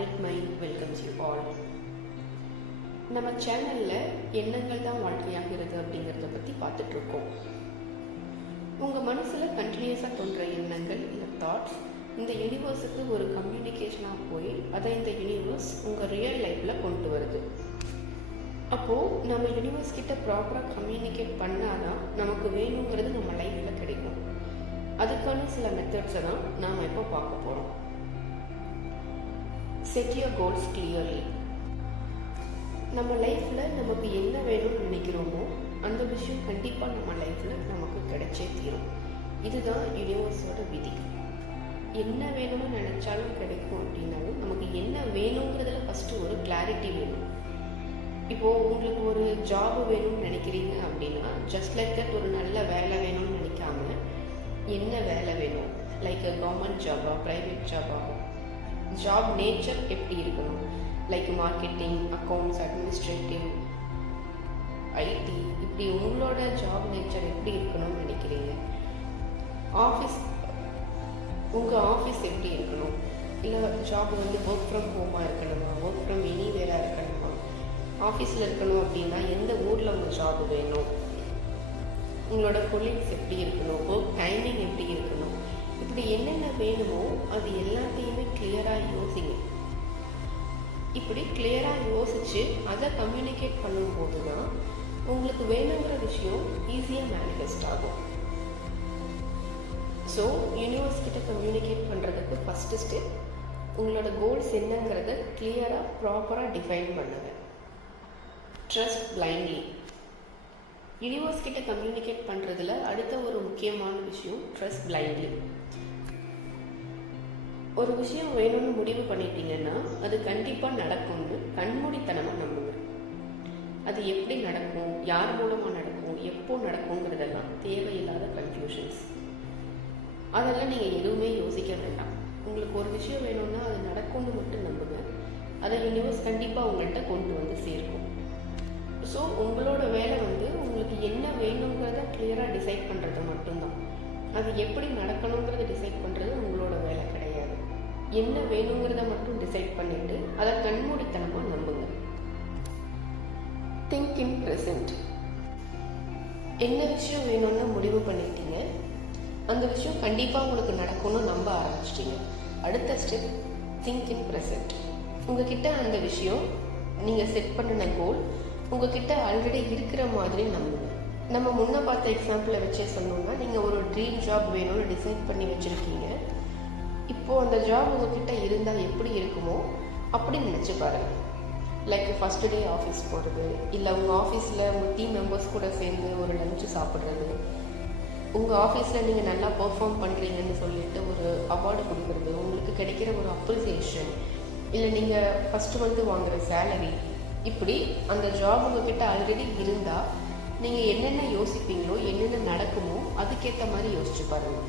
Planet Mind welcomes you all. நம்ம சேனலில் எண்ணங்கள் தான் வாழ்க்கையாகிறது அப்படிங்கிறத பற்றி பார்த்துட்ருக்கோம். உங்கள் மனசில் கண்டினியூஸாக தோன்ற எண்ணங்கள் இல்லை தாட்ஸ் இந்த யூனிவர்ஸுக்கு ஒரு கம்யூனிகேஷனாக போய் அதை இந்த யூனிவர்ஸ் உங்கள் ரியல் லைஃப்பில் கொண்டு வருது. அப்போது நம்ம யூனிவர்ஸ் கிட்ட ப்ராப்பராக கம்யூனிகேட் பண்ணால் தான் நமக்கு வேணுங்கிறது நம்ம லைஃப்பில் கிடைக்கும். அதுக்கான சில மெத்தட்ஸை தான் நாம் இப்போ பார்க்க போகிறோம். Set your goals clearly. நம்ம லைஃப்பில் நமக்கு என்ன வேணும்னு நினைக்கிறோமோ அந்த விஷயம் கண்டிப்பாக நம்ம லைஃப்பில் நமக்கு கிடைச்சே தீரும். இதுதான் யூனிவர்ஸோட விதி. என்ன வேணும்னு நினச்சாலும் கிடைக்கும் அப்படின்னாலும் நமக்கு என்ன வேணுங்கிறதுல ஃபஸ்ட்டு ஒரு கிளாரிட்டி வேணும். இப்போது உங்களுக்கு ஒரு ஜாப் வேணும்னு நினைக்கிறீங்க அப்படின்னா ஜஸ்ட் லைக் தட் ஒரு நல்ல வேலை வேணும்னு நினைக்காம என்ன வேலை வேணும், லைக் கவர்மெண்ட் ஜாபா ப்ரைவேட் ஜாபா, ஜாப் நேச்சர் எப்படி இருக்கணும், like marketing, accounts, administrative, IT, இப்படி உங்களோட ஜாப் நேச்சர் எப்படி இருக்கணும்னு நினைக்கிறீங்க. உங்கள் ஆஃபீஸ் எப்படி இருக்கணும், இல்லை ஜாப் ஒர்க் ஃப்ரம் ஹோமாக இருக்கணுமா, ஒர்க் ஃப்ரம் எனிவேராக இருக்கணுமா, ஆஃபீஸில் இருக்கணும் அப்படின்னா எந்த ஊரில் உங்கள் ஜாப் வேணும், உங்களோட கொலீக்ஸ் எப்படி இருக்கணும், ஒர்க் டைமிங் எப்படி இருக்கணும், இப்படி என்னென்ன வேணுமோ அது எல்லாத்தையுமே கிளியராக யோசிங்க. இப்படி கிளியராக யோசித்து அதை கம்யூனிகேட் பண்ணும்போது தான் உங்களுக்கு வேணுங்கிற விஷயம் ஈஸியாக மேனிஃபெஸ்ட் ஆகும். ஸோ யூனிவர்ஸ் கிட்ட கம்யூனிகேட் பண்ணுறதுக்கு ஃபஸ்ட்டு ஸ்டெப் உங்களோட கோல்ஸ் என்னங்கிறத கிளியராக ப்ராப்பராக டிஃபைன் பண்ணுங்க. Trust blindly. யூனிவர்ஸ் கிட்ட கம்யூனிகேட் பண்ணுறதுல அடுத்த ஒரு முக்கியமான விஷயம் ட்ரஸ்ட் பிளைண்ட்லி. ஒரு விஷயம் வேணும்னு முடிவு பண்ணிட்டீங்கன்னா அது கண்டிப்பாக நடக்கும்னு கண்மூடித்தனமாக நம்புங்க. அது எப்படி நடக்கும், யார் மூலமாக நடக்கும், எப்போ நடக்குங்கிறதெல்லாம் தேவையில்லாத கன்ஃபியூஷன்ஸ். அதெல்லாம் நீங்கள் எதுவுமே யோசிக்க வேண்டாம். உங்களுக்கு ஒரு விஷயம் வேணும்னா அது நடக்கும்னு மட்டும் நம்புங்க. அதை யூனிவர்ஸ் கண்டிப்பாக உங்கள்கிட்ட கொண்டு வந்து சேர்க்கும். ஸோ உங்களோட வேலை உங்களுக்கு என்ன வேணுங்கிறத கிளியராக டிசைட் பண்ணுறது மட்டும்தான். அது எப்படி நடக்கணுங்கிறத டிசைட் பண்ணுறது உங்களோட வேலை கிடையாது. என்ன வேணுங்கிறத மட்டும் டிசைட் பண்ணிட்டு அதை கண்மூடித்தனமாக நம்புங்க. Think in present. என்ன விஷயம் வேணும்னு முடிவு பண்ணிட்டீங்க, அந்த விஷயம் கண்டிப்பாக உங்களுக்கு நடக்கும்னு நம்ப ஆரம்பிச்சிட்டிங்க. அடுத்த ஸ்டெப் திங்க் இன் ப்ரெசென்ட். உங்ககிட்ட அந்த விஷயம், நீங்கள் செட் பண்ணின கோல் உங்ககிட்ட ஆல்ரெடி இருக்கிற மாதிரி நம்புங்க. நம்ம முன்ன பார்த்த எக்ஸாம்பிளை வச்சே சொன்னோம்னா நீங்கள் ஒரு ட்ரீம் ஜாப் வேணும்னு டிசைட் பண்ணி வச்சுருக்கீங்க. இப்போது அந்த ஜாப் உங்ககிட்ட இருந்தால் எப்படி இருக்குமோ அப்படி நினச்சி பாருங்கள். லைக் ஃபஸ்ட்டு டே ஆஃபீஸ் போகிறது, இல்லை உங்கள் ஆஃபீஸில் உங்கள் டீம் மெம்பர்ஸ் கூட சேர்ந்து ஒரு லஞ்சு சாப்பிட்றது, உங்கள் ஆஃபீஸில் நீங்கள் நல்லா பெர்ஃபார்ம் பண்ணுறீங்கன்னு சொல்லிட்டு ஒரு அவார்டு கொடுக்குறது, உங்களுக்கு கிடைக்கிற ஒரு அப்ரிசியேஷன், இல்லை நீங்கள் ஃபஸ்ட்டு வாங்குகிற சேலரி, இப்படி அந்த ஜாப் உங்ககிட்ட ஆல்ரெடி இருந்தால் நீங்கள் என்னென்ன யோசிப்பீங்களோ என்னென்ன நடக்குமோ அதுக்கேற்ற மாதிரி யோசிச்சு பாருங்கள்.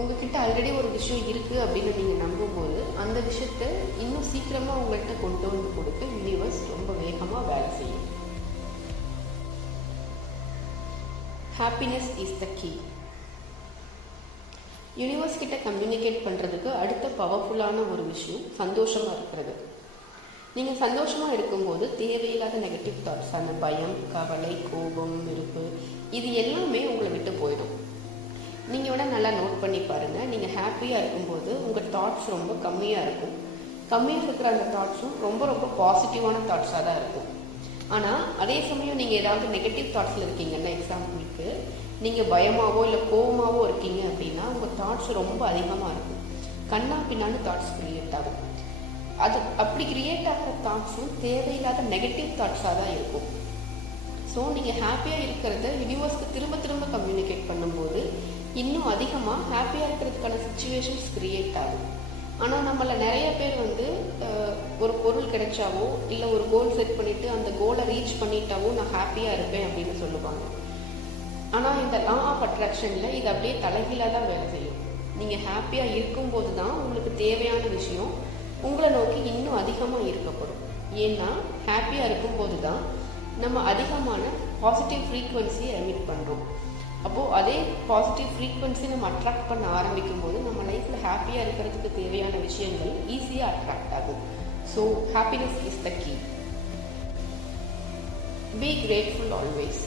உங்ககிட்ட ஆல்ரெடி ஒரு விஷயம் இருக்குது அப்படின்னு நீங்கள் நம்பும்போது அந்த விஷயத்தை இன்னும் சீக்கிரமாக உங்கள்கிட்ட கொண்டு வந்து கொடுத்து யூனிவர்ஸ் ரொம்ப வேகமாக வேலை செய்யும். Happiness is the key. Universe கிட்ட கம்யூனிகேட் பண்ணுறதுக்கு அடுத்த பவர்ஃபுல்லான ஒரு விஷயம் சந்தோஷமாக இருக்கிறது. நீங்கள் சந்தோஷமாக இருக்கும்போது தேவையில்லாத நெகட்டிவ் தாட்ஸான பயம், கவலை, கோபம், வெறுப்பு இது எல்லாமே உங்களை விட்டு போயிடும். நீங்கள் வேணால் நல்லா நோட் பண்ணி பாருங்கள். நீங்கள் ஹாப்பியாக இருக்கும்போது உங்கள் தாட்ஸ் ரொம்ப கம்மியாக இருக்கும். கம்மியாக இருக்கிற அந்த தாட்ஸும் ரொம்ப ரொம்ப பாசிட்டிவான தாட்ஸாக தான் இருக்கும். ஆனால் அதே சமயம் நீங்கள் ஏதாவது நெகட்டிவ் தாட்ஸில் இருக்கீங்கன்னா, எக்ஸாம்பிளுக்கு நீங்கள் பயமாகவோ இல்லை கோபமாகவோ இருக்கீங்க அப்படின்னா உங்கள் தாட்ஸ் ரொம்ப அதிகமாக இருக்கும். கண்ணா பின்னான்னு தாட்ஸ் க்ரியேட் ஆகும். அது அப்படி கிரியேட் ஆகிற தாட்ஸும் தேவையில்லாத நெகட்டிவ் தாட்ஸாக தான் இருக்கும். ஸோ நீங்கள் ஹாப்பியாக இருக்கிறத யூனிவர்ஸ்க்கு திரும்ப திரும்ப கம்யூனிகேட் பண்ணும்போது இன்னும் அதிகமாக ஹாப்பியாக இருக்கிறதுக்கான சுச்சுவேஷன்ஸ் க்ரியேட் ஆகும். ஆனால் நம்மள நிறைய பேர் ஒரு பொருள் கிடைச்சாவோ இல்லை ஒரு கோல் செட் பண்ணிவிட்டு அந்த கோலை ரீச் பண்ணிட்டாவோ நான் ஹாப்பியாக இருப்பேன் அப்படின்னு சொல்லுவாங்க. ஆனால் இந்த லா ஆஃப் அட்ராக்ஷனில் இது அப்படியே தலைகீழாக தான் வேலை செய்யும். நீங்கள் ஹாப்பியாக இருக்கும்போது தான் உங்களுக்கு தேவையான விஷயம் உங்களை நோக்கி இன்னும் அதிகமாக ஈர்க்கப்படும். ஏன்னா ஹாப்பியாக இருக்கும்போது தான் நம்ம அதிகமான பாசிட்டிவ் ஃப்ரீக்குவென்சியை எமிட் பண்ணுறோம். அப்போது அதே பாசிட்டிவ் ஃப்ரீக்வன்சி நம்ம அட்ராக்ட் பண்ண ஆரம்பிக்கும் போது நம்ம லைஃப்பில் ஹாப்பியாக இருக்கிறதுக்கு தேவையான விஷயங்கள் ஈஸியாக அட்ராக்ட் ஆகும். So happiness is the key. Be grateful always.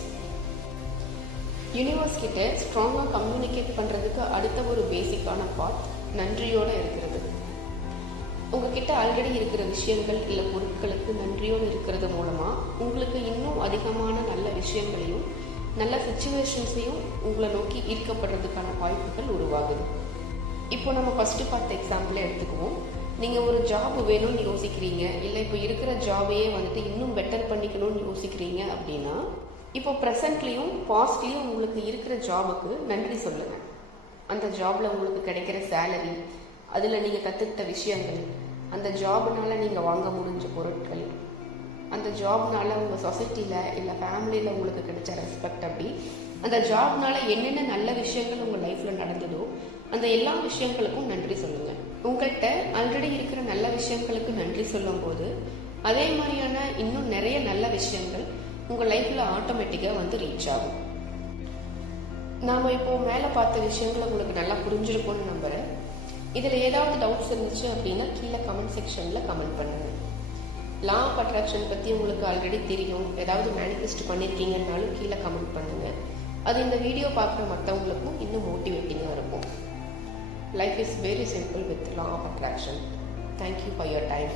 Universe கிட்ட ஸ்ட்ராங்காக கம்யூனிகேட் பண்ணுறதுக்கு அடுத்த ஒரு பேசிக்கான பார்ட் நன்றியோடு இருக்கிறது. உங்ககிட்ட ஆல்ரெடி இருக்கிற விஷயங்கள் இல்லை பொருட்களுக்கு நன்றியோடு இருக்கிறது மூலமாக உங்களுக்கு இன்னும் அதிகமான நல்ல விஷயங்களையும் நல்ல சுச்சுவேஷன்ஸையும் உங்களை நோக்கி ஈர்க்கப்படுறதுக்கான வாய்ப்புகள் உருவாகுது. இப்போ நம்ம ஃபஸ்ட்டு பார்த்த எக்ஸாம்பிளே எடுத்துக்குவோம். நீங்கள் ஒரு ஜாப் வேணும்னு யோசிக்கிறீங்க, இல்லை இப்போ இருக்கிற ஜாபையே வந்துட்டு இன்னும் பெட்டர் பண்ணிக்கணும்னு யோசிக்கிறீங்க அப்படின்னா, இப்போ ப்ரெசண்ட்லேயும் பாஸ்ட்லேயும் உங்களுக்கு இருக்கிற ஜாபுக்கு நன்றி சொல்லுங்கள். அந்த ஜாபில் உங்களுக்கு கிடைக்கிற சேலரி, அதில் நீங்கள் கற்றுக்கிட்ட விஷயங்கள், அந்த ஜாப்னால நீங்கள் வாங்க முடிஞ்ச பொருட்கள், அந்த ஜாப்னால உங்கள் சொசைட்டியில் இல்லை ஃபேமிலியில் உங்களுக்கு கிடைச்ச ரெஸ்பெக்ட், அப்படி அந்த ஜாப்னால என்னென்ன நல்ல விஷயங்கள் உங்கள் லைஃப்பில் நடந்ததோ அந்த எல்லா விஷயங்களுக்கும் நன்றி சொல்லுங்கள். உங்கள்கிட்ட ஆல்ரெடி இருக்கிற நல்ல விஷயங்களுக்கு நன்றி சொல்லும் போது அதே மாதிரியான இன்னும் நிறைய நல்ல விஷயங்கள் உங்கள் லைஃப்பில் ஆட்டோமேட்டிக்காக வந்து ரீச் ஆகும். நாம் இப்போது மேலே பார்த்த விஷயங்கள் உங்களுக்கு நல்லா புரிஞ்சிருக்கும்னு நம்புகிறேன். இதில் ஏதாவது டவுட்ஸ் இருந்துச்சு அப்படின்னா கீழே கமெண்ட் செக்ஷனில் கமெண்ட் பண்ணுங்கள். லா ஆஃப் அட்ராக்ஷன் பற்றி உங்களுக்கு ஆல்ரெடி தெரியும், ஏதாவது மேனிஃபெஸ்ட் பண்ணியிருக்கீங்கன்னாலும் கீழே கமெண்ட் பண்ணுங்கள். அது இந்த வீடியோ பார்க்குற மற்றவங்களுக்கும் இன்னும் மோட்டிவேட்டிங்காக இருக்கும். Life is very simple with law of attraction. Thank you for your time.